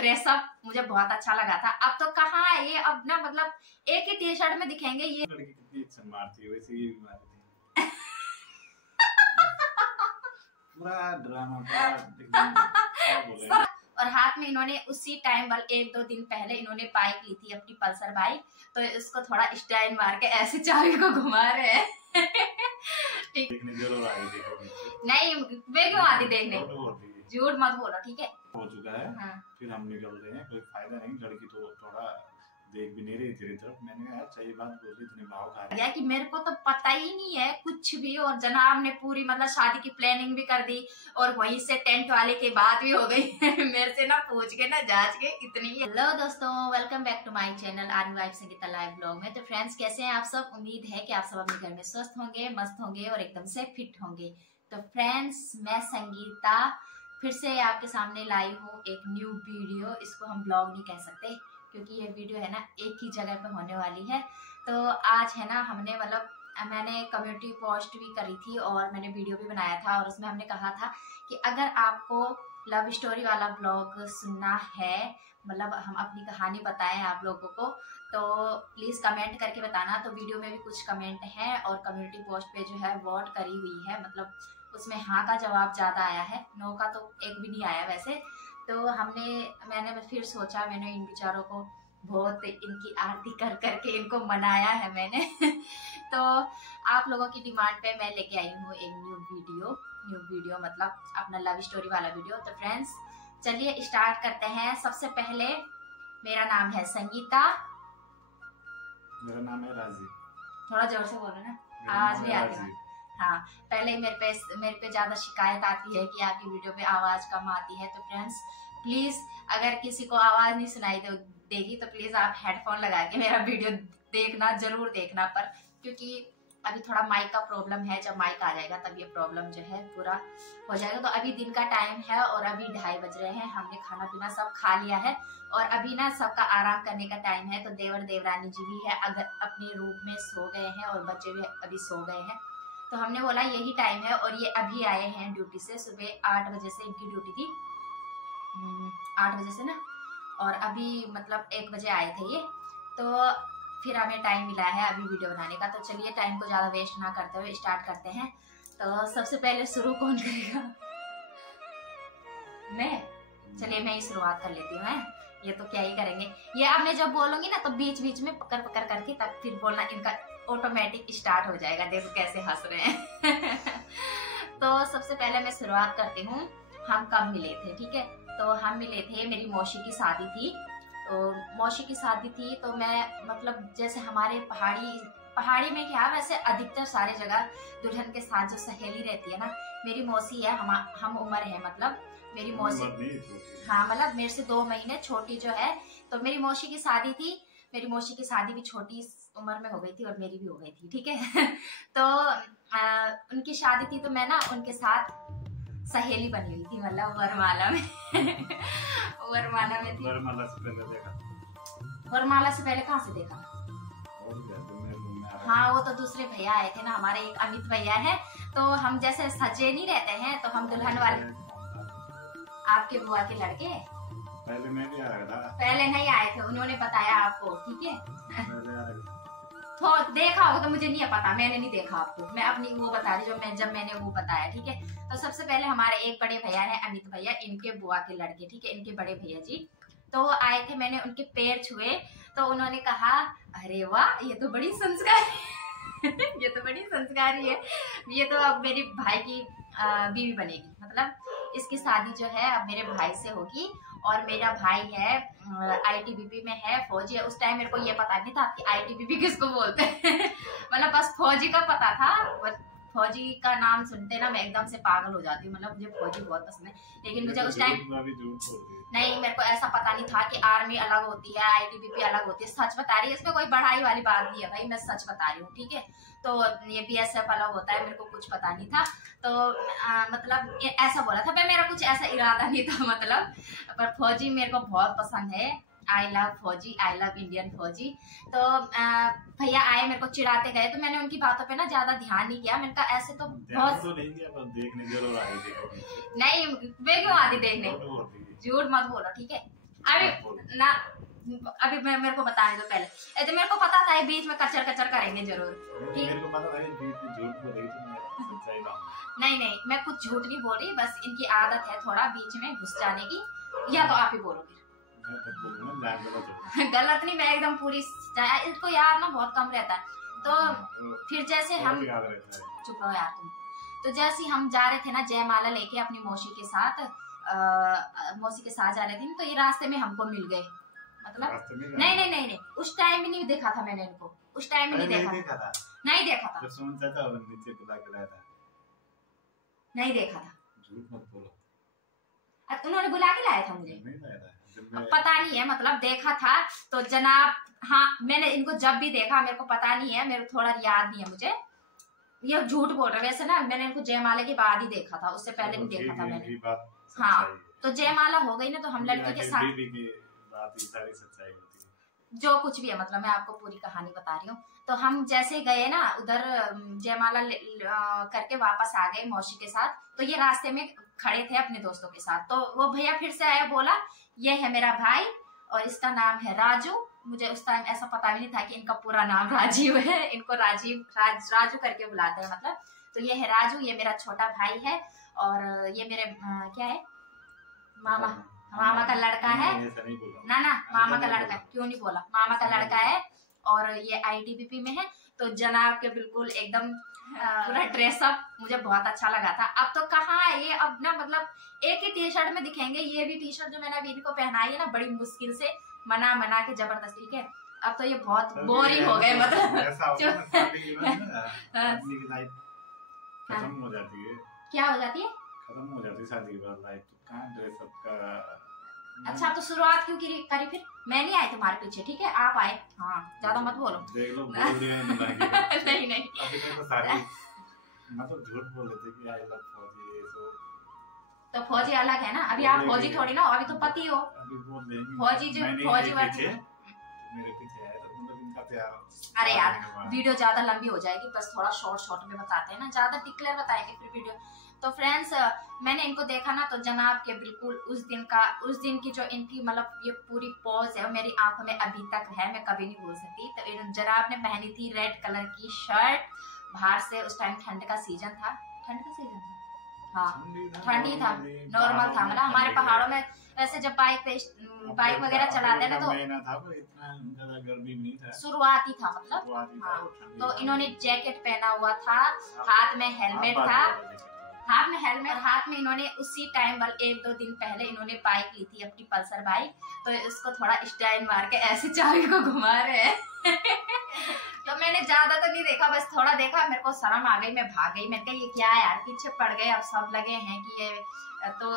Dress up मुझे बहुत अच्छा लगा था। अब तो कहाँ है ये, अब ना मतलब एक ही टी शर्ट में दिखेंगे ये। लड़की कितनी अच्छा मारती है, वैसे ये भी मारती है। पूरा ड्रामा और हाथ में इन्होंने उसी टाइम वाल 1-2 दिन पहले इन्होंने बाइक ली थी, अपनी पल्सर बाइक, तो इसको थोड़ा स्टाइल मार के ऐसे चाबी को घुमा रहे हैं। ठीक नहीं, वे क्यों आती देखने, झूठ मत बोलो ठीक है। हो चुका है। हाँ। फिर हम निकल रहे हैं, कोई फायदा नहीं, लड़की तो थोड़ा देख भी नहीं रही तेरी तरफ। मैंने कहा यार सही बात बोली, इतने भाव खा रही है कि मेरे को तो पता ही नहीं है कुछ भी, और जनाब ने पूरी मतलब शादी की प्लानिंग भी कर दी, और वहीं से टेंट वाले की बात भी हो गई। मेरे से ना पूछ के ना जांच के इतनी। हेलो दोस्तों, welcome back to my channel army wife Sangeeta live blog में। तो फ्रेंड्स कैसे हैं आप सब? उम्मीद है कि आप सब अपने घर में स्वस्थ होंगे, मस्त होंगे और एकदम से फिट होंगे। तो फ्रेंड्स, मैं संगीता फिर से आपके सामने लाई हूँ एक न्यू वीडियो। इसको हम ब्लॉग नहीं कह सकते क्योंकि ये वीडियो है ना एक ही जगह पे होने वाली है। तो आज है ना, हमने मतलब मैंने कम्युनिटी पोस्ट भी करी थी और मैंने वीडियो भी बनाया था, और उसमें हमने कहा था कि अगर आपको लव स्टोरी वाला ब्लॉग सुनना है, मतलब हम अपनी कहानी बताएं आप लोगों को, तो प्लीज़ कमेंट करके बताना। तो वीडियो में भी कुछ कमेंट हैं और कम्युनिटी पोस्ट पे जो है वोट करी हुई है, मतलब उसमें हाँ का जवाब ज़्यादा आया है, नो का तो एक भी नहीं आया वैसे। तो मैंने फिर सोचा, मैंने इन बेचारों को बहुत इनकी आरती कर करके इनको मनाया है मैंने। तो आप लोगों की डिमांड पे मैं लेके आई हूँ एक न्यू वीडियो मतलब अपना लव स्टोरी वाला वीडियो। तो फ्रेंड्स चलिए स्टार्ट करते हैं। सबसे पहले मेरा नाम है संगीता। मेरा नाम है राजी। थोड़ा जोर से बोलो ना, आवाज नहीं आती ना। हाँ, पहले मेरे पे ज्यादा शिकायत आती है कि आपकी वीडियो पे आवाज कम आती है। तो फ्रेंड्स प्लीज, अगर किसी को आवाज नहीं सुनाई देगी तो प्लीज आप हेडफोन लगा के मेरा वीडियो देखना, जरूर देखना। पर क्योंकि अभी थोड़ा माइक का प्रॉब्लम है, जब माइक आ जाएगा तब ये प्रॉब्लम जो है पूरा हो जाएगा। तो अभी दिन का टाइम है और अभी 2:30 बज रहे हैं। हमने खाना पीना सब खा लिया है और अभी ना सबका आराम करने का टाइम है। तो देवर देवरानी जी भी है अगर अपने रूम में सो गए हैं और बच्चे भी अभी सो गए हैं। तो हमने बोला यही टाइम है, और ये अभी आए हैं ड्यूटी से। सुबह 8 बजे से इनकी ड्यूटी थी, 8 बजे से ना, और अभी मतलब 1 बजे आए थे ये। तो फिर हमें टाइम मिला है अभी वीडियो बनाने का। तो चलिए टाइम को ज़्यादा वेस्ट ना करते हुए स्टार्ट करते हैं। तो सबसे पहले शुरू कौन करेगा? मैं? चलिए मैं ही शुरुआत कर लेती हूँ। ये तो क्या ही करेंगे, ये अब मैं जब बोलूंगी ना तो बीच बीच में पकड़ पकड़ करके तब फिर बोलना इनका ऑटोमेटिक स्टार्ट हो जाएगा। देखो कैसे हंस रहे हैं। तो सबसे पहले मैं शुरुआत करती हूँ, हम कब मिले थे। ठीक है, तो हम मिले थे, मेरी मौसी की शादी थी। तो मौसी की शादी थी तो मैं मतलब जैसे हमारे पहाड़ी में क्या, वैसे अधिकतर सारे जगह दुल्हन के साथ जो सहेली रहती है ना, मेरी मौसी है, हम उम्र है, मतलब मेरी मौसी, हाँ मतलब मेरे से 2 महीने छोटी जो है। तो मेरी मौसी की शादी थी, मेरी मौसी की शादी भी छोटी उम्र में हो गई थी और मेरी भी हो गई थी। ठीक है। तो उनकी शादी थी तो मैं ना उनके साथ सहेली बनी हुई थी, मतलब वरमाला में। वरमाला में थी। वरमाला से पहले देखा? वरमाला से पहले कहाँ से देखा? हाँ, वो तो दूसरे भैया आए थे ना हमारे, एक अमित भैया है। तो हम जैसे सजे नहीं रहते हैं तो हम दुल्हन वाले, आपके बुआ के लड़के पहले मैं भी आया था। पहले नहीं आए थे, उन्होंने बताया आपको। ठीक है, तो देखा होगा, तो मुझे नहीं पता, मैंने नहीं देखा आपको, मैं अपनी वो बता रही जब मैंने वो बताया। ठीक है, तो सबसे पहले हमारे एक बड़े भैया है अमित भैया, इनके बुआ के लड़के। ठीक है, इनके बड़े भैया जी तो आए थे, मैंने उनके पैर छुए तो उन्होंने कहा अरे वाह ये तो बड़ी संस्कारी ये तो बड़ी संस्कारी है, ये तो अब मेरी भाई की बीवी बनेगी, मतलब इसकी शादी जो है अब मेरे भाई से होगी। और मेरा भाई है ITBP में है, फौजी है। उस टाइम मेरे को ये पता नहीं था कि ITBP किसको बोलते हैं। मतलब बस फौजी का पता था। फौजी का नाम सुनते ना मैं एकदम से पागल हो जाती हूँ, मतलब मुझे फौजी बहुत पसंद है। लेकिन मुझे उस टाइम नहीं, मेरे को ऐसा पता नहीं था कि आर्मी अलग होती है, ITBP अलग होती है। सच बता रही है, इसमें कोई बढ़ाई वाली बात नहीं है भाई, मैं सच बता रही हूँ। ठीक है, तो ये BSF अलग होता है, मेरे को कुछ पता नहीं था। तो मतलब ऐसा बोला था, मेरा कुछ ऐसा इरादा नहीं था मतलब। पर फौजी मेरे को बहुत पसंद है, आई लव फौजी, आई लव इंडियन फौजी। तो भैया आए, मेरे को चिढ़ाते गए, तो मैंने उनकी बातों पे ना ज्यादा ध्यान नहीं किया। मैंने कहा ऐसे तो बहुत तो नहीं किया, पर देखने जरूर आई थी। नहीं, वे क्यों आती देखने, झूठ मत बोलो ठीक है। अभी ना अभी मेरे को बताने दो पहले। तो मेरे को पता था बीच में कचर कचर करेंगे जरूर। मेरे को पता था बीच में झूठ बोल रही थी, मैं सच्चाई बताऊं। नहीं मैं कुछ झूठ नहीं बोल रही, बस इनकी आदत है थोड़ा बीच में घुस जाने की। या तो आप ही बोलो फिर। गलत नहीं, मैं एकदम पूरी इसको यार ना बहुत कम रहता है। तो फिर जैसे हम चुप रहो यार तुम। तो जैसे हम जा रहे थे ना जयमाला लेके अपनी मौसी के साथ जा रहे थे, तो ये रास्ते में हमको मिल गए। मतलब नहीं उस टाइम नहीं देखा था मैंने इनको, उस टाइम नहीं देखा था। नहीं देखा था, नीचे बुला के लाया था। नहीं देखा था, झूठ मत बोलो। उन्होंने बुला के लाया था मुझे, नहीं लाया था। पता नहीं है, मतलब देखा था तो जनाब। हाँ मैंने इनको जब भी देखा मेरे को पता नहीं है, मेरे को थोड़ा याद नहीं है मुझे। ये झूठ बोल रहे वैसे ना, मैंने इनको जयमाला के बाद ही देखा था, उससे पहले नहीं देखा था मैंने। हाँ तो जयमाला हो गई ना, तो हम लड़की के साथ सारी सच्चाई होती है। जो कुछ भी है, मतलब मैं आपको पूरी कहानी बता रही हूँ। तो हम जैसे गए ना उधर जयमाला करके वापस आ गए मौसी के साथ। तो ये रास्ते में खड़े थे अपने दोस्तों के साथ, तो वो भैया फिर से आया, बोला ये है मेरा भाई और इसका नाम है राजू। मुझे उस टाइम ऐसा पता भी नहीं था कि इनका पूरा नाम राजीव है, इनको राजू करके बुलाते हैं मतलब। तो ये है राजू, ये मेरा छोटा भाई है और ये मेरे क्या है मामा का लड़का है ना मामा का लड़का है। क्यों नहीं बोला, मामा का लड़का है और ये ITBP में है। तो जनाब के बिल्कुल एकदम पूरा ड्रेसअप मुझे बहुत अच्छा लगा था। अब तो कहाँ है ये, अब ना मतलब एक ही टी-शर्ट में दिखेंगे। ये भी टी-शर्ट जो मैंने अभी इनको पहनाई है ना, बड़ी मुश्किल से मना के जबरदस्ती, ठीक है। अब तो ये बहुत बोरिंग हो गए, मतलब खत्म हो जाती है। क्या हो जाती है? खत्म हो जाती है शादी के बाद लाइफ। कहाँ ड्रेसअप का। अच्छा तो शुरुआत क्यों करी फिर? मैं नहीं आई तुम्हारे पीछे, ठीक है, आप आए। हाँ ज्यादा मत बोलो। देख लो बोल दिया नहीं अभी तो सारी मतलब झूठ बोल रहे थे कि आई लव फौजी तो फौजी अलग है ना, अभी आप फौजी थोड़ी ना, अभी तो पति हो। अभी बोल देंगे फौजी जो फौजी मेरे पीछे आया तो मतलब इनका प्यार। अरे यार वीडियो ज्यादा लंबी हो जाएगी, बस थोड़ा शॉर्ट में बताते हैं ना, ज्यादा डिक्लेयर बताएंगे फिर वीडियो। तो फ्रेंड्स मैंने इनको देखा ना, तो जनाब के बिल्कुल उस दिन की जो इनकी मतलब ये पूरी पोज है वो मेरी आंखों में अभी तक है, मैं कभी नहीं भूल सकती। तो जनाब ने पहनी थी रेड कलर की शर्ट बाहर से। उस टाइम ठंड का सीजन था, हाँ ठंडी था, नॉर्मल था, मतलब हमारे पहाड़ों में वैसे जब बाइक वगैरह चलाते हैं ना तो इतना ज्यादा गर्मी नहीं था, शुरुआती था मतलब। हाँ तो इन्होंने जैकेट पहना हुआ था, हाथ में हेलमेट था, हाथ में इन्होंने उसी टाइम 1-2 दिन पहले इन्होंने बाइक ली थी अपनी पल्सर बाइक। तो इसको थोड़ा स्टाइल मार के ऐसे चाबी को घुमा रहे हैं तो मैंने ज्यादा तो नहीं देखा, बस थोड़ा देखा, मेरे को शर्म आ गई, मैं भाग गई। मैंने कहा ये क्या है यार, पीछे पड़ गए, अब सब लगे हैं कि ये तो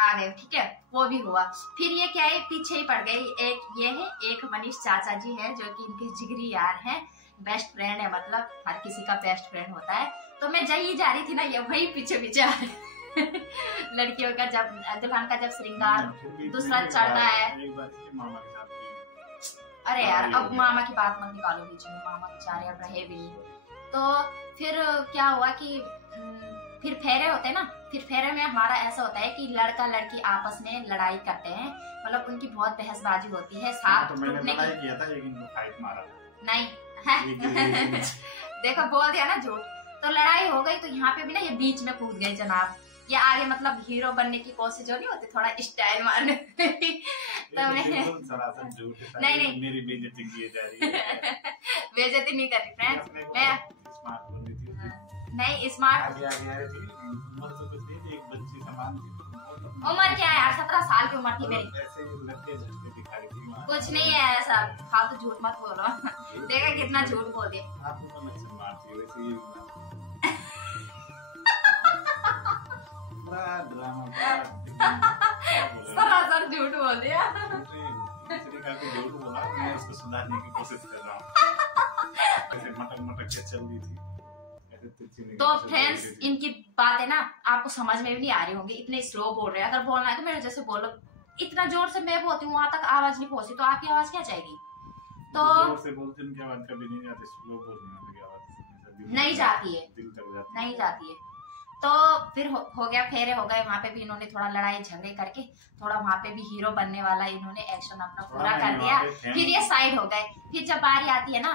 आ गए, ठीक है वो भी हुआ। फिर ये क्या है पीछे ही पड़ गई। एक ये है, एक मनीष चाचा जी है जो कि इनके जिगरी यार हैं, बेस्ट फ्रेंड है, मतलब हर किसी का बेस्ट फ्रेंड होता है। तो मैं जा रही थी ना, ये वही पीछे आ रही लड़कियों का जब दुल्हन का जब श्रृंगार दूसरा चढ़ना है। अरे यार अब मामा की बात मत निकालो बीच में, मामा बेचारे अब रहे भी नहीं। तो फिर क्या हुआ कि फिर फेरे होते हैं ना, फिर फेरे में हमारा ऐसा होता है कि लड़का लड़की आपस में लड़ाई करते हैं, मतलब उनकी बहुत बहसबाजी होती है साथ टूटने की। किया था लेकिन वो फाइट मारा नहीं है देखो बोल दिया ना झूठ। तो लड़ाई हो गई, तो यहाँ पे भी ना ये बीच में कूद गए जनाब, ये आगे मतलब हीरो बनने की कोशिश जो नहीं होती, थोड़ा स्टाइल मारने तो मैं नहीं मेरी बेइज्जती की जा रही है बेइज्जती नहीं कर रही फ्रेंड्स, मैं नहीं स्मार्ट। उम्र क्या है यार, 17 साल की उम्र थी मेरी। कुछ नहीं है ऐसा, फालतू झूठ मत बोलो देखा कितना झूठ बोल दिया सरासर झूठ बोल दिया झूठ बोला, मैं उसको सुधारने की कोशिश कर रहा हूँ। ऐसे मटक के चल रही थी। तो फ्रेंड्स इनकी बातें ना आपको समझ में भी नहीं आ रही होंगी, इतने स्लो बोल रहे हैं। अगर बोलना है तो मेरे जैसे बोलो, इतना जोर से मैं बोलती हूँ वहां तक आवाज नहीं पहुंची, तो आपकी आवाज क्या जाएगी? तो जोर से बोलते हैं, उनकी आवाज कभी नहीं जाती, स्लो बोलने वाली आवाज नहीं जाती है, दिल तक नहीं जाती है। तो फिर हो गया, फेरे हो गए। वहाँ पे भी इन्होंने थोड़ा लड़ाई झगड़े करके थोड़ा वहाँ पे भी हीरो बनने वाला इन्होंने एक्शन अपना पूरा कर दिया। फिर ये साइड हो गए। फिर जब बारी आती है ना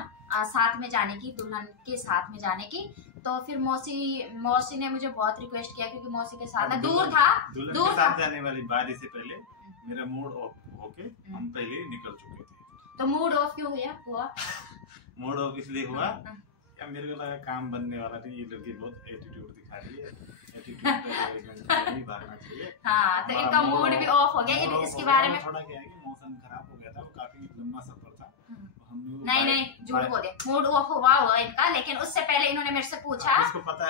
साथ में जाने की, दुल्हन के साथ में जाने की, तो फिर मौसी ने मुझे बहुत रिक्वेस्ट किया, क्योंकि मौसी के साथ दूर था जाने वाली बारी से पहले मेरा मूड ऑफ होके हम पहले निकल चुके थे। तो मूड ऑफ क्यों हुआ? मूड ऑफ इसलिए हुआ या मेरे को लगा काम बनने वाला नहीं, ये लड़की बहुत एटीट्यूड दिखा रही है, एटीट्यूड नहीं भागना चाहिए। हाँ, तो इनका मूड भी ऑफ हो गया। इसके बारे में थोड़ा क्या है कि मौसम खराब हो गया था, वो काफी लंबा सफर था। नहीं झूठ बोल दे, मूड ऑफ हुआ इनका। लेकिन उससे पहले इन्होंने मेरे से पूछा, इसको पता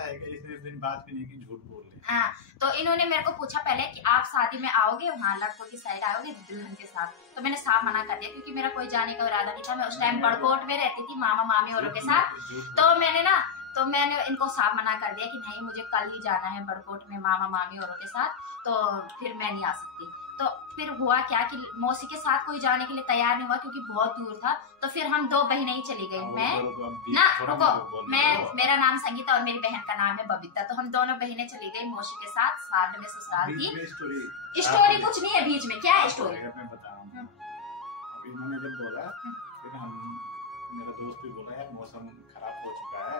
है कि इसने इस दिन बात भी नहीं की, झूठ बोल रही। हाँ, तो इन्होंने मेरे को पूछा पहले कि आप शादी में आओगे, वहाँ लड़कों की साइड आओगे दुल्हन के साथ? तो मैंने साफ मना कर दिया, क्योंकि मेरा कोई जाने का इरादा नहीं था। मैं उस टाइम बड़कोट में रहती थी मामा मामी औरों के साथ। तो मैंने इनको साफ मना कर दिया कि नहीं, मुझे कल ही जाना है बड़कोट में मामा मामी औरों के साथ, तो फिर मैं नहीं आ सकती। तो फिर हुआ क्या कि मौसी के साथ कोई जाने के लिए तैयार नहीं हुआ, क्योंकि बहुत दूर था। तो फिर हम दो बहनें ही चली गई। मेरा नाम संगीता और मेरी बहन का नाम है बबीता। तो हम दोनों बहनें चली गई मौसी के साथ, साथ में ससुराल की। स्टोरी कुछ नहीं है बीच में, क्या है स्टोरी? इन्होंने जब बोला, फिर मेरा दोस्त भी बोला यार मौसम खराब हो चुका है।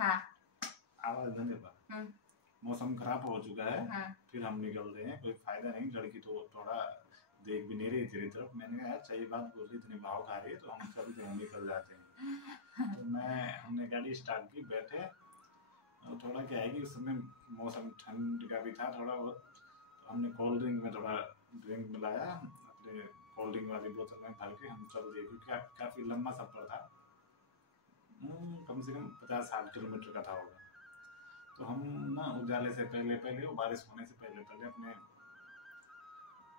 हाँ, आवाज धन्यवाद। मौसम खराब हो चुका है। हाँ। फिर हम निकल रहे हैं, कोई फायदा नहीं, लड़की तो थोड़ा देख भी नहीं रही तेरी तरफ। मैंने कहा यार सही बात बोल रही, इतने भाव खा रही है तो हम चलते हैं, निकल जाते हैं। तो हमने गाड़ी स्टार्ट की, बैठे। और थोड़ा क्या है कि उस समय मौसम ठंड का भी था थोड़ा बहुत। तो हमने कोल्ड ड्रिंक में थोड़ा ड्रिंक मिलाया, अपने कोल्ड ड्रिंक वाली बोतल में भर के हम चल दिए, क्योंकि काफी लंबा सफर था, कम से कम 50-60 किलोमीटर का था होगा। तो हम ना उजाले से पहले वो बारिश होने से पहले अपने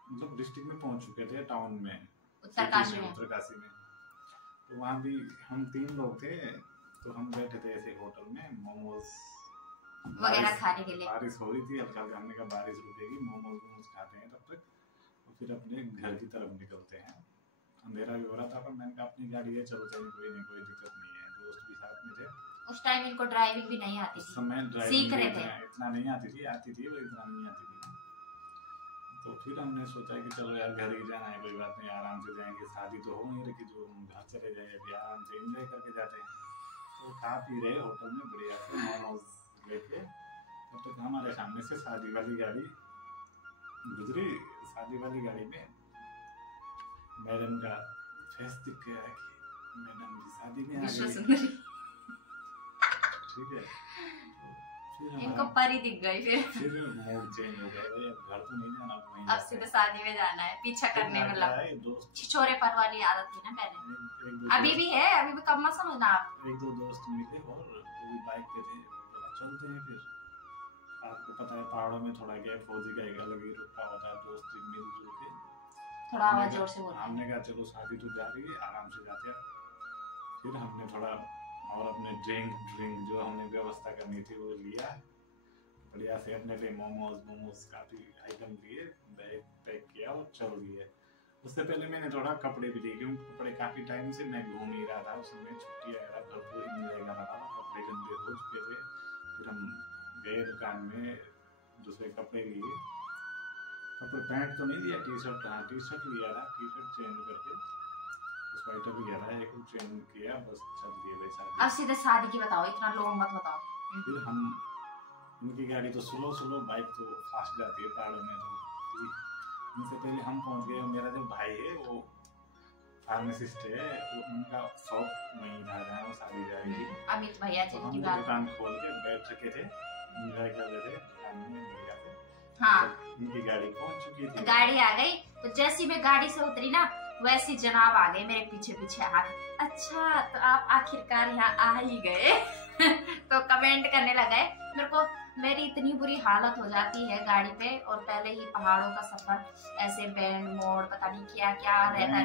मतलब डिस्ट्रिक्ट में पहुंच चुके थे, टाउन में, उत्तरकाशी में। तो वहाँ भी हम 3 लोग थे। तो हम बैठे थे ऐसे होटल में, मोमोज वगैरह खाने के लिए। बारिश हो रही थी हल्का हल्का, हमने कहा बारिश रुकेगी, मोमोज खाते हैं तब तक, और फिर अपने घर की तरफ निकलते हैं। अंधेरा भी हो रहा था, पर मैंने कहा अपनी गाड़ी है, चलो कोई दिक्कत नहीं है। दोस्त भी साथ में थे। उस टाइम इनको ड्राइविंग भी नहीं आती थी, सीख रहे थे। इतना नहीं आती थी वो इतना नहीं आती थी। तो फिर हमने सोचा कि चलो यार घर ही जाना है, कोई बात नहीं, आराम से जाएंगे, शादी तो हो नहीं रही, जो घर चले जाए, अभी आराम से एंजॉय करके जाते हैं। तो खा पी रहे होटल में बढ़िया से मोमोज लेके, तब तक हमारे सामने से शादी वाली गाड़ी गुजरी। शादी वाली गाड़ी में मैडम का फेस दिख गया कि मैडम की शादी में आ गई, ठीक है। इनको परी दिख गई। फिर मूड चेंज हो गया, घर तो नहीं जाना, अब सीधे शादी में जाना है, पीछा करने में लगा। छिछोरे पर वाली आदत थी ना पहले, अभी भी है, अभी भी कम मत समझना आप। 1-2 दोस्त मिले और वो भी बाइक पे थे, चलते हैं। फिर आपको पता है पहाड़ों में थोड़ा क्या, फौजी का एक अलग ही रुतबा होता है, दोस्त मिलजुल के। थोड़ा आवाज जोर से बोलो। हमने कहा चलो शादी तो जा रही है, आराम से जाते हैं। फिर हमने थोड़ा और अपने ड्रिंक जो हमने व्यवस्था करनी थी वो लिया, बढ़िया से अपने लिए मोमोज काफी आइटम लिए, बैग पैक किया और चल दिए। उससे पहले मैंने थोड़ा कपड़े भी लिए, क्योंकि कपड़े काफी टाइम से मैं घूम ही रहा था, उस समय छुट्टी आया था, भरपूर एंजॉय कर रहा था, कपड़े गंदे हो चुके थे। फिर हम गए दुकान में, दूसरे कपड़े लिए, कपड़े पैंट तो नहीं लिया, टी-शर्ट लिया था, टी-शर्ट चेंज करके स्वेटर लिया था, एक चेंज किया, बस चल दिए वैसा। अब सीधे शादी की बताओ, इतना लॉन्ग मत बताओ। फिर हम इनकी गाड़ी तो स्लो, बाइक तो फास्ट जाती है पहाड़ों में, तो इनसे पहले हम पहुंच गए। मेरा जो भाई है वो फार्मासिस्ट है, तो उनका शॉप वहीं था जहाँ वो शादी जा रही थी। अमित भैया जी की दुकान खोल के बैठ रखे थे, एंजॉय कर रहे थे दुकान में बढ़िया से। हाँ, इनकी गाड़ी पहुंच चुकी थी, गाड़ी आ गई। तो जैसी मैं गाड़ी से उतरी ना, वैसी जनाब आ गए मेरे पीछे आ गए। अच्छा, तो आप आखिरकार यहाँ आ ही गए। तो कमेंट करने लगे मेरे को। मेरी इतनी बुरी हालत हो जाती है गाड़ी पे, और पहले ही पहाड़ों का सफर, ऐसे बैंड मोड़ पता नहीं क्या रहता है,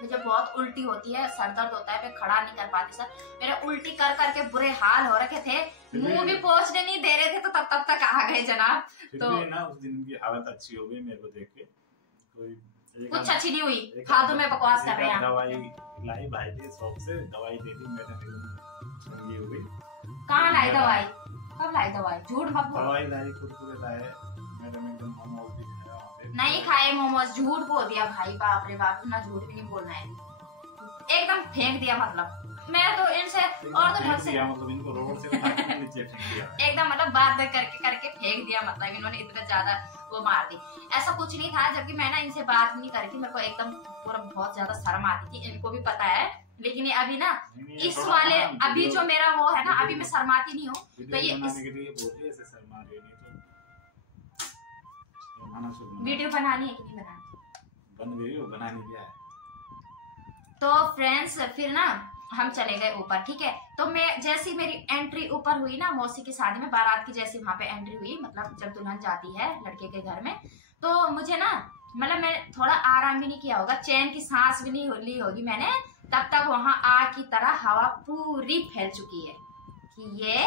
मुझे बहुत उल्टी होती है, सर दर्द होता है, मैं खड़ा नहीं कर पाती सर। मेरे उल्टी कर करके बुरे हाल हो रखे थे, मुंह भी पहुंचने नहीं दे रहे थे, तो तब तक आ गए जनाब। तो ना उस दिन की हालत अच्छी हो गई मेरे को देख के, कुछ अच्छी नहीं हुई, फालतू में बकवास कर रहे हैं। दवाई लाई भाई के शॉप से, दवाई दे दी मैंने, हो गई। कहाँ लाई दवाई? कब लाई दवाई? झूठ मत बोल। दवाई लाई, कुरकुरे लाए, मैडम एकदम मोमोज भी खाया वहाँ पे। नहीं खाए मोमोज, झूठ बोल दिया भाई, बाप रे बाप, इतना झूठ भी नहीं बोलना है, एकदम फेंक दिया। मतलब मैं तो इनसे और तो ढंग से मतलब इनको रोड से उठा के नीचे फेंक दिया एकदम, मतलब बात करके करके फेंक दिया। मतलब इन्होंने इतना ज्यादा वो मार दी। ऐसा कुछ नहीं था, जबकि मैं ना इनसे बात नहीं करी थी, मेरे को एकदम पूरा बहुत ज्यादा शर्म आती थी, इनको भी पता है। लेकिन ये अभी ना इस वाले अभी जो मेरा वो है ना, अभी मैं शर्माती नहीं हूँ, तो ये वीडियो बनानी है कि नहीं बनानी? बन गई हो, बनानी क्या है। तो फ्रेंड्स फिर ना हम चले गए ऊपर, ठीक है। तो मैं जैसी मेरी एंट्री ऊपर हुई ना मौसी की शादी में, बारात की जैसी वहां पे एंट्री हुई, मतलब जब दुल्हन जाती है लड़के के घर में, तो मुझे ना मतलब मैं थोड़ा आराम भी नहीं किया होगा, चैन की सांस भी नहीं ली होगी मैंने, तब तक वहां आग की तरह हवा पूरी फैल चुकी है कि ये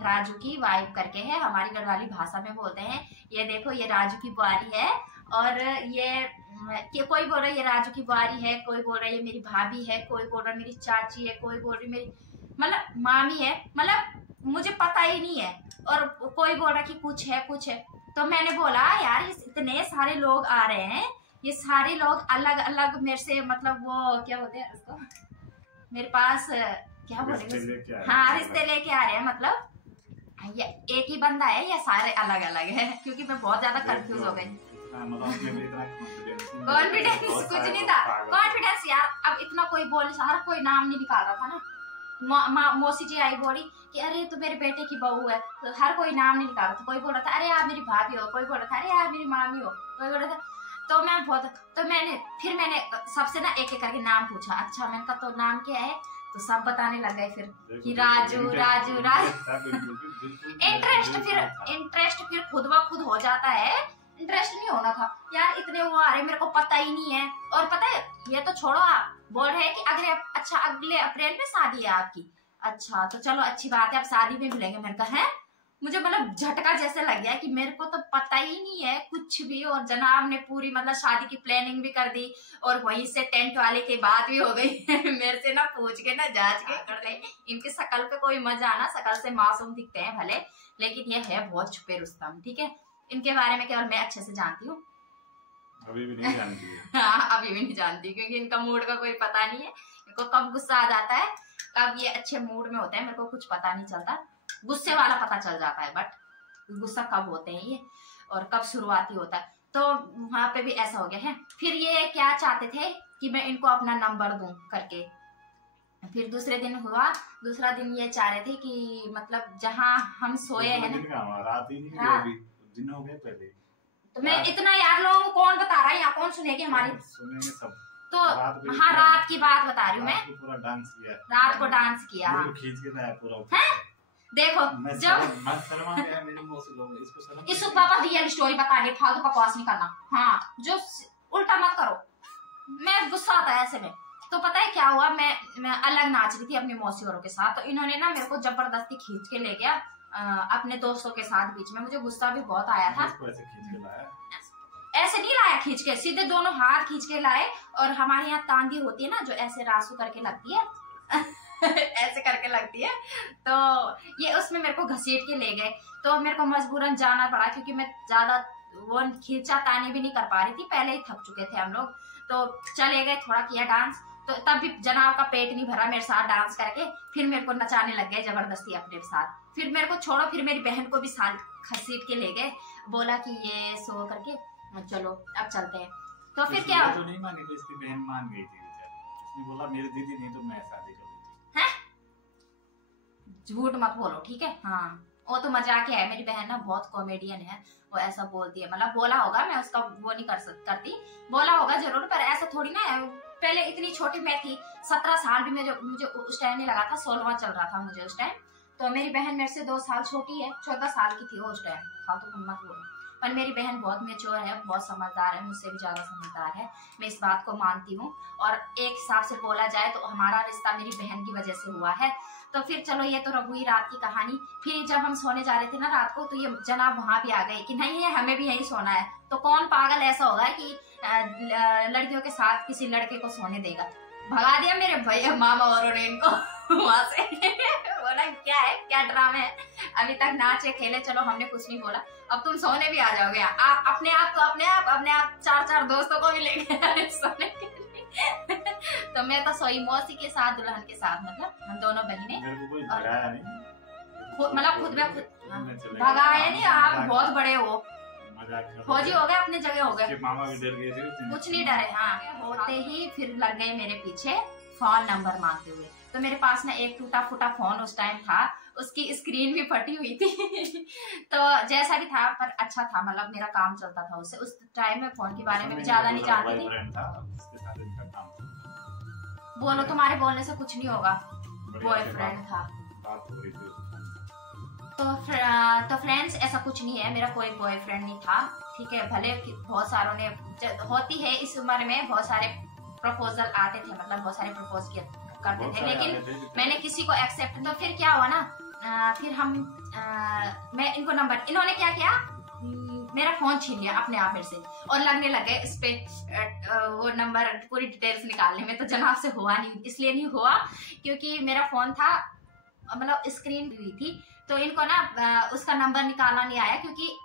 राजू की वाइफ करके है, हमारी गढ़वाली भाषा में बोलते हैं। ये देखो ये राजू की बुआरी है, और ये कोई बोल रहा है ये राजू की बुआरी है, कोई बोल रहा है ये मेरी भाभी है, कोई बोल रहा है मेरी चाची है, कोई बोल रही मेरी मतलब मामी है, मतलब मुझे पता ही नहीं है। और कोई बोल रहा कि कुछ है कुछ है। तो मैंने बोला यार इतने सारे लोग आ रहे हैं, ये सारे लोग अलग अलग मेरे से मतलब वो क्या बोलते हैं उसको, मेरे पास क्या बोलेंगे, हाँ रिश्ते लेके आ रहे हैं। मतलब ये एक ही बंदा है या सारे अलग अलग है? क्योंकि मैं बहुत ज्यादा कंफ्यूज हो गई। कॉन्फिडेंस कुछ नहीं था, कॉन्फिडेंस यार अब इतना कोई बोल, हर कोई नाम नहीं निकाल रहा था ना। मौसी जी आई बोली कि अरे तू मेरे बेटे की बहू है, तो हर कोई नाम नहीं निकाल रहा था। कोई बोल रहा था अरे आप मेरी भाभी हो, कोई बोल रहा था अरे आप मेरी मामी हो, कोई बोल रहा था। तो मैं बहुत मैंने सबसे ना एक एक करके नाम पूछा। अच्छा मैंने कहा तो नाम क्या है? तो सब बताने लग गए फिर कि राजू राजू राजू। इंटरेस्ट फिर खुद ब खुद हो जाता है, इंटरेस्ट नहीं होना था यार, इतने वो आ रहे मेरे को पता ही नहीं है। और पता है ये तो छोड़ो, आप बोल रहे हैं कि अगले अप्रैल में शादी है आपकी। अच्छा तो चलो अच्छी बात है, अब शादी में मिलेंगे। मैंने कहा है, मुझे मतलब झटका जैसे लग गया कि मेरे को तो पता ही नहीं है कुछ भी। और जनाब ने पूरी मतलब शादी की प्लानिंग भी कर दी, और वहीं से टेंट वाले के बात भी हो गई। मेरे से ना पूछ के ना जांच के कर ले। इनकी शकल पे कोई मजा आना, शकल से मासूम दिखते हैं भले, लेकिन ये है बहुत छुपे रुस्तम, ठीक है। इनके बारे में केवल मैं अच्छे से जानती हूँ, अभी भी नहीं जानती है। हाँ अभी भी नहीं जानती, क्योंकि इनका मूड का कोई पता नहीं है। इनको कब गुस्सा आ जाता है, कब ये अच्छे मूड में होते हैं, मेरे को कुछ पता नहीं चलता। गुस्से वाला पता चल जाता है, बट गुस्सा कब होते हैं ये और कब शुरुआती होता है। तो वहां पे भी ऐसा हो गया है। फिर ये क्या चाहते थे कि मैं इनको अपना नंबर दूं करके। फिर दूसरे दिन हुआ, दूसरा दिन ये चाह रहे थे कि मतलब जहाँ हम सोए हैं ना, रात ही नहीं, दिन हो गए पहले। तो मैं इतना यार लोगों को कौन बता रहा है, यहाँ कौन सुनेगी हमारी? सुनेंगे सब। तो हाँ रात की बात बता रही हूँ मैं, पूरा डांस किया, रात को डांस किया, खींच के लाया पूरा। देखो जब इसको पापा रियल स्टोरी बता रही, फालतू बकवास नहीं करना। हाँ जो उल्टा मत करो, मैं गुस्सा आता है ऐसे में। तो पता है क्या हुआ, मैं अलग नाच रही थी अपनी मौसी औरों के साथ, तो इन्होंने ना मेरे को जबरदस्ती खींच के ले गया अपने दोस्तों के साथ बीच में। मुझे गुस्सा भी बहुत आया था। ऐसे नहीं लाया खींच के, सीधे दोनों हाथ खींच के लाए। और हमारे यहाँ तांदी होती है ना, जो ऐसे रासू करके लगती है ऐसे करके लगती है, तो ये उसमें मेरे को घसीट के ले गए। तो मेरे को मजबूरन जाना पड़ा, क्योंकि मैं ज्यादा वो खींचा तानी भी नहीं कर पा रही थी, पहले ही थक चुके थे हम लोग। तो चले गए, थोड़ा किया डांस, तो तब भी जनाब का पेट नहीं भरा मेरे साथ डांस करके। फिर मेरे को नचाने लग गए जबरदस्ती अपने साथ। फिर मेरे को छोड़ो, फिर मेरी बहन को भी साथ घसीट के ले गए, बोला कि ये सो करके चलो अब चलते हैं। तो फिर क्या, तो नहीं मानी, तो इसकी बहन मान गई थी, उसने बोला मेरी दीदी नहीं तो मैं शादी कर लेती। हैं? झूठ मत बोलो, ठीक है। हाँ वो तो मजाक है, मेरी बहन ना बहुत कॉमेडियन है, वो ऐसा बोलती है, मतलब बोला होगा, मैं उसका वो नहीं करती, बोला होगा जरूर, पर ऐसा थोड़ी ना है। पहले इतनी छोटी मैं थी, 17 साल भी मुझे उस टाइम नहीं लगा था, 16वां चल रहा था मुझे उस टाइम। तो मेरी बहन मेरे से 2 साल छोटी है, 14 साल की थी वो उस टाइम। हाँ तो मत बोलो, पर मेरी बहन बहुत मैच्योर है, बहुत समझदार है, मुझसे भी ज्यादा समझदार है, मैं इस बात को मानती हूँ। और एक हिसाब से बोला जाए तो हमारा रिश्ता मेरी बहन की वजह से हुआ है। तो फिर चलो ये तो रहुई रात की कहानी। फिर जब हम सोने जा रहे थे ना रात को, तो ये जनाब वहां भी आ गए कि नहीं है हमें भी यहीं सोना है। तो कौन पागल ऐसा होगा कि लड़कियों के साथ किसी लड़के को सोने देगा। भगा दिया मेरे भैया मामा और इनको वहां से। बोला क्या है, क्या ड्रामे है, अभी तक नाचे खेले, चलो हमने कुछ नहीं बोला, अब तुम सोने भी आ जाओगे। अपने आप 4 दोस्तों को भी लेके सोने के लिए। तो मैं तो सोई मौसी के साथ, दुल्हन के साथ, मतलब हम दोनों बहनें। मतलब खुद में खुद भगाया नहीं, आप बहुत बड़े हो, फौजी हो गए, अपने जगह हो गए, मामा भी डर गए थे, कुछ नहीं डरे। हाँ, होते ही फिर लग गए मेरे पीछे फोन नंबर मांगते हुए। तो मेरे पास ना एक टूटा फूटा फोन उस टाइम था, उसकी स्क्रीन भी फटी हुई थी। तो जैसा भी था पर अच्छा था, मतलब मेरा काम चलता था उससे। उस टाइम में फोन के बारे में ज्यादा नहीं जानती थी। बोलो, तुम्हारे बोलने से कुछ नहीं होगा, बॉयफ्रेंड था। तो फ्रेंड्स ऐसा कुछ नहीं है, मेरा कोई बॉयफ्रेंड नहीं था, ठीक है। भले बहुत सारों ने, होती है इस उम्र में बहुत सारे प्रपोजल आते थे, मतलब बहुत सारे प्रपोज करते थे, लेकिन मैंने किसी को एक्सेप्ट। तो फिर क्या हुआ ना, फिर मैं इनको नंबर, इन्होंने क्या किया, मेरा फोन छीन लिया अपने आप मेरे से और लगने लगे इस पे वो नंबर पूरी डिटेल्स निकालने में। तो जनाब से हुआ नहीं, इसलिए नहीं हुआ क्योंकि मेरा फोन था, मतलब स्क्रीन हुई थी, तो इनको ना उसका नंबर निकालना नहीं आया, क्योंकि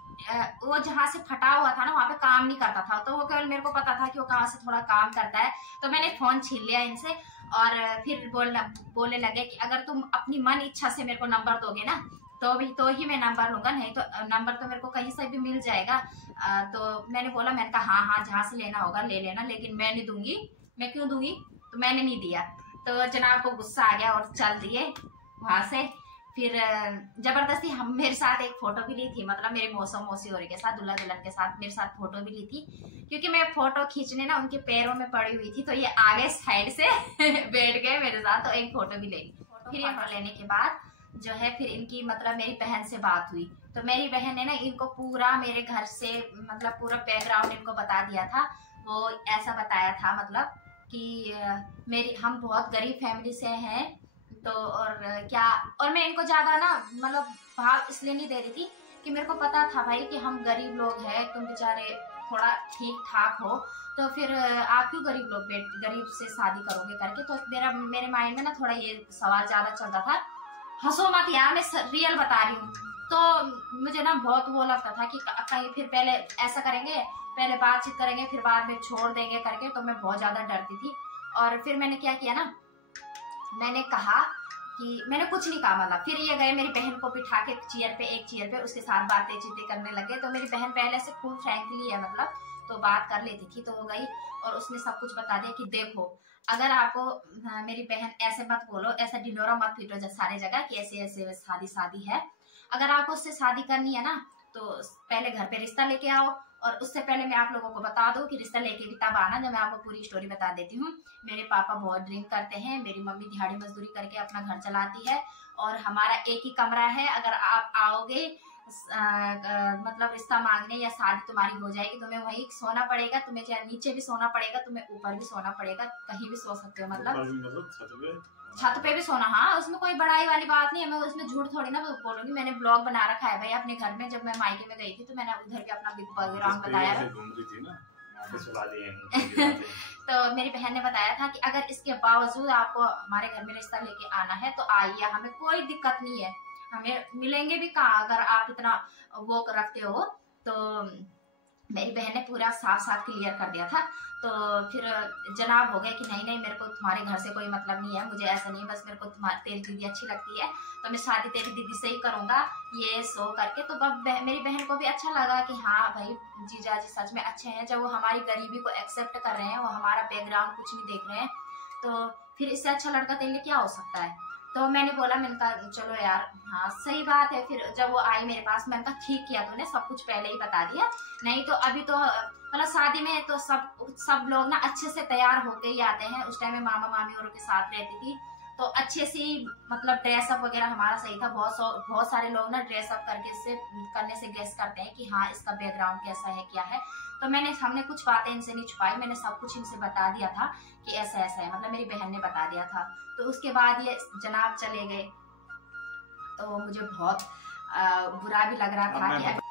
वो जहाँ से फटा हुआ था ना वहाँ पे काम नहीं करता था। तो वो केवल मेरे को पता था कि वो कहाँ से थोड़ा काम करता है। तो मैंने फोन छीन लिया इनसे और फिर बोलने लगे कि अगर तुम अपनी मन इच्छा से मेरे को नंबर दोगे ना तो ही मैं नंबर लूंगा, नहीं तो नंबर तो मेरे को कहीं से भी मिल जाएगा। तो मैंने बोला, मैंने कहा हाँ जहाँ से लेना होगा ले लेना, लेकिन मैं नहीं दूंगी। मैं क्यों दूंगी, तो मैंने नहीं दिया। तो जनाब को गुस्सा आ गया और चल दिए वहां से। फिर जबरदस्ती हम मेरे साथ एक फोटो भी ली थी, मतलब मेरे मौसी और के साथ, दुल्हा दुल्हन के साथ मेरे साथ फोटो भी ली थी, क्योंकि मैं फोटो खींचने ना उनके पैरों में पड़ी हुई थी। तो ये आगे साइड से बैठ गए मेरे साथ, तो एक फोटो भी ले ली। फिर फोटो लेने के बाद जो है फिर इनकी, मतलब मेरी बहन से बात हुई। तो मेरी बहन ने ना इनको पूरा मेरे घर से, मतलब पूरा बैकग्राउंड इनको बता दिया था। वो ऐसा बताया था मतलब कि हम बहुत गरीब फैमिली से हैं, तो और मैं इनको ज्यादा ना मतलब भाव इसलिए नहीं दे रही थी कि मेरे को पता था भाई कि हम गरीब लोग हैं, तुम बेचारे थोड़ा ठीक ठाक हो, तो फिर आप क्यों गरीब से शादी करोगे करके। तो मेरे माइंड में ना थोड़ा ये सवाल ज्यादा चलता था। हंसो मत यार, मैं रियल बता रही हूँ। तो मुझे ना बहुत वो लगता था कि कहीं फिर पहले ऐसा करेंगे, पहले बातचीत करेंगे फिर बाद में छोड़ देंगे करके। तो मैं बहुत ज्यादा डरती थी। और फिर मैंने क्या किया ना, मैंने कहा कि मैंने कुछ नहीं कहा, मतलब फिर ये गए मेरी बहन को बिठा के एक चेयर पे उसके साथ बातें चीतें करने लगे। तो मेरी बहन पहले से खूब फ्रैंकली है, मतलब तो बात कर लेती थी। तो वो गई और उसने सब कुछ बता दिया कि देखो, अगर आपको मेरी बहन ऐसे मत बोलो, ऐसा ढिंडोरा मत पीटो सारी जगह कि ऐसे शादी है। अगर आपको उससे शादी करनी है ना तो पहले घर पे रिश्ता लेके आओ। और उससे पहले मैं आप लोगों को बता दूं कि रिश्ता लेके भी तब आना जब मैं आपको पूरी स्टोरी बता देती हूँ। मेरे पापा बहुत ड्रिंक करते हैं, मेरी मम्मी दिहाड़ी मजदूरी करके अपना घर चलाती है, और हमारा एक ही कमरा है। अगर आप आओगे मतलब रिश्ता मांगने या शादी तुम्हारी हो जाएगी, तुम्हें वहीं सोना पड़ेगा, तुम्हें चाहे नीचे भी सोना पड़ेगा, तुम्हें ऊपर भी सोना पड़ेगा, कहीं भी सो सकते हो, मतलब छत पे भी सोना। हाँ, उसमें कोई बड़ाई वाली बात नहीं है, मैं उसमें झूठ थोड़ी ना बोलूंगी। मैंने ब्लॉग बना रखा है भाई अपने घर में। जब मैं मायके में गई थी तो मैंने उधर भी अपना बिग बैकग्राउंड बताया। तो मेरी बहन ने बताया था कि अगर इसके बावजूद आपको हमारे घर में रिश्ता लेके आना है तो आइए, हमें कोई दिक्कत नहीं है, हमें मिलेंगे भी कहाँ अगर आप इतना वो रखते हो। तो मेरी बहन ने पूरा साफ क्लियर कर दिया था। तो फिर जनाब हो गए कि नहीं मेरे को तुम्हारे घर से कोई मतलब नहीं है, मुझे ऐसा नहीं, बस मेरे को तेरी दीदी अच्छी लगती है तो मैं शादी तेरी दीदी से ही करूंगा, ये सो करके। तो मेरी बहन को भी अच्छा लगा कि हाँ भाई जीजा जी सच में अच्छे हैं, जब वो हमारी गरीबी को एक्सेप्ट कर रहे हैं, वो हमारा बैकग्राउंड कुछ नहीं देख रहे हैं, तो फिर इससे अच्छा लड़का तेरे लिए क्या हो सकता है। तो मैंने बोला, मैंने कहा चलो यार हाँ सही बात है। फिर जब वो आई मेरे पास, मैंने कहा ठीक किया तूने, सब कुछ पहले ही बता दिया, नहीं तो अभी तो मतलब शादी में तो सब लोग ना अच्छे से तैयार होके ही आते हैं। उस टाइम में मामा मामी और के साथ रहती थी, तो अच्छे से मतलब ड्रेसअप वगैरह हमारा सही था। बहुत सारे लोग ना ड्रेसअप करने से गेस करते हैं कि हाँ इसका बैकग्राउंड कैसा है क्या है। तो हमने कुछ बातें इनसे नहीं छुपाई, मैंने सब कुछ इनसे बता दिया था कि ऐसा ऐसा है, मतलब मेरी बहन ने बता दिया था। तो उसके बाद ये जनाब चले गए, तो मुझे बहुत बुरा भी लग रहा था कि